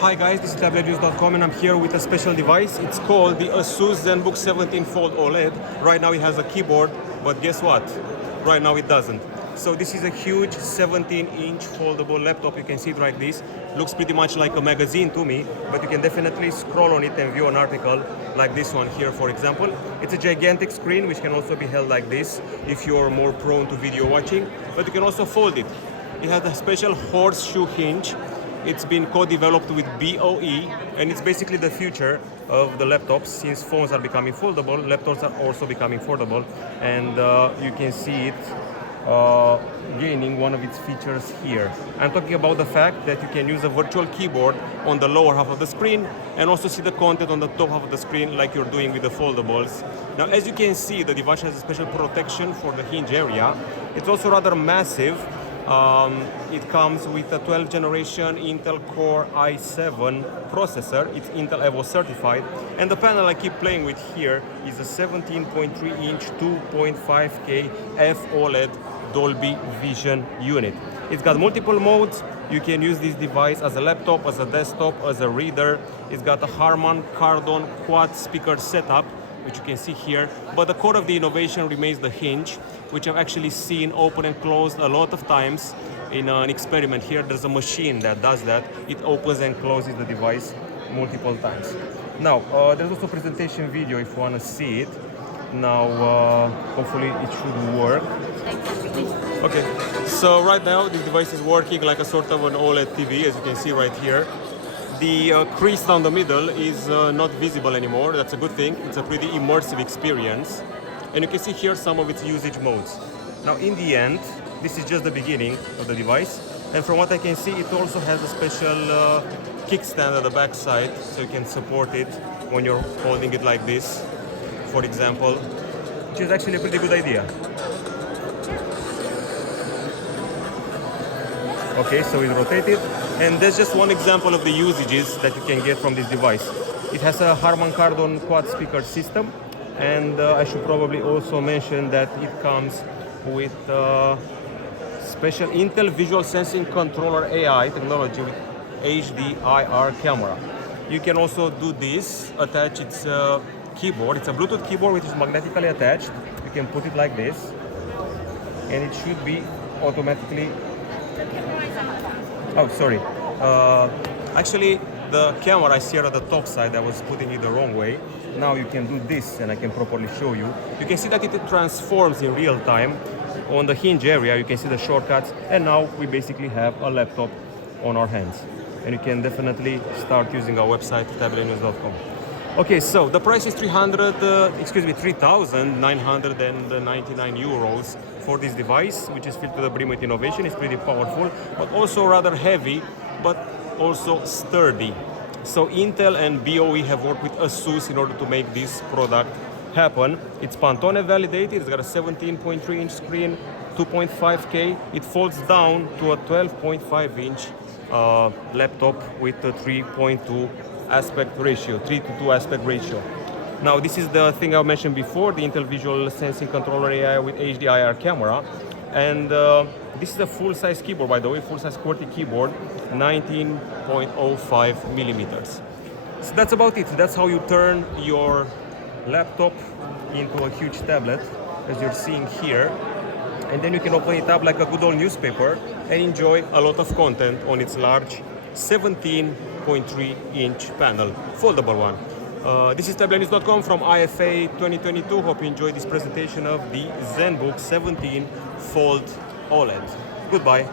Hi guys, this is Tablet-News.com and I'm here with a special device. It's called the ASUS ZenBook 17 Fold OLED. Right now it has a keyboard, but guess what? Right now it doesn't. So this is a huge 17-inch foldable laptop. You can see it like this. Looks pretty much like a magazine to me, but you can definitely scroll on it and view an article like this one here, for example. It's a gigantic screen which can also be held like this if you're more prone to video watching, but you can also fold it. It has a special horseshoe hinge. It's been co-developed with BOE, and it's basically the future of the laptops. Since phones are becoming foldable, laptops are also becoming foldable, and you can see it gaining one of its features here. I'm talking about the fact that you can use a virtual keyboard on the lower half of the screen and also see the content on the top half of the screen like you're doing with the foldables. Now, as you can see, the device has a special protection for the hinge area. It's also rather massive. It comes with a 12th generation Intel Core i7 processor. It's Intel Evo certified. And the panel I keep playing with here is a 17.3-inch 2.5K F-OLED Dolby Vision unit. It's got multiple modes. You can use this device as a laptop, as a desktop, as a reader. It's got a Harman Kardon quad speaker setup, which you can see here, but the core of the innovation remains the hinge, which I've actually seen open and closed a lot of times in an experiment here. There's a machine that does that. It opens and closes the device multiple times. Now, there's also a presentation video if you want to see it. Now, hopefully it should work. Okay, so right now this device is working like a sort of an OLED TV, as you can see right here. The crease down the middle is not visible anymore. That's a good thing. It's a pretty immersive experience. And you can see here some of its usage modes. Now, in the end, this is just the beginning of the device. And from what I can see, it also has a special kickstand at the back side, so you can support it when you're holding it like this, for example, which is actually a pretty good idea. Okay, so it's rotated, and there's just one example of the usages that you can get from this device. It has a Harman Kardon quad speaker system, and I should probably also mention that it comes with special Intel Visual Sensing Controller AI technology with HDIR camera. You can also do this, attach its keyboard. It's a Bluetooth keyboard which is magnetically attached. You can put it like this, and it should be automatically. Oh, sorry. Actually, the camera is here at the top side. I was putting it the wrong way. Now you can do this, and I can properly show you. You can see that it transforms in real time. On the hinge area, you can see the shortcuts, and now we basically have a laptop on our hands. And you can definitely start using our website, Tablet-News.com. Okay, so the price is 3,999 euros for this device, which is filled to the brim with innovation. It's pretty powerful, but also rather heavy, but also sturdy. So Intel and BOE have worked with ASUS in order to make this product happen. It's Pantone validated. It's got a 17.3-inch screen, 2.5K. It folds down to a 12.5-inch laptop with a 3.2 aspect ratio, 3:2 aspect ratio. Now, this is the thing I mentioned before, the Intel Visual Sensing Controller AI with HDIR camera. And this is a full-size keyboard, by the way, full-size QWERTY keyboard, 19.05 millimeters. So that's about it. That's how you turn your laptop into a huge tablet, as you're seeing here. And then you can open it up like a good old newspaper and enjoy a lot of content on its large 17.3-inch panel, foldable one. This is Tablet-News.com from IFA 2022. Hope you enjoyed this presentation of the ZenBook 17 Fold OLED. Goodbye.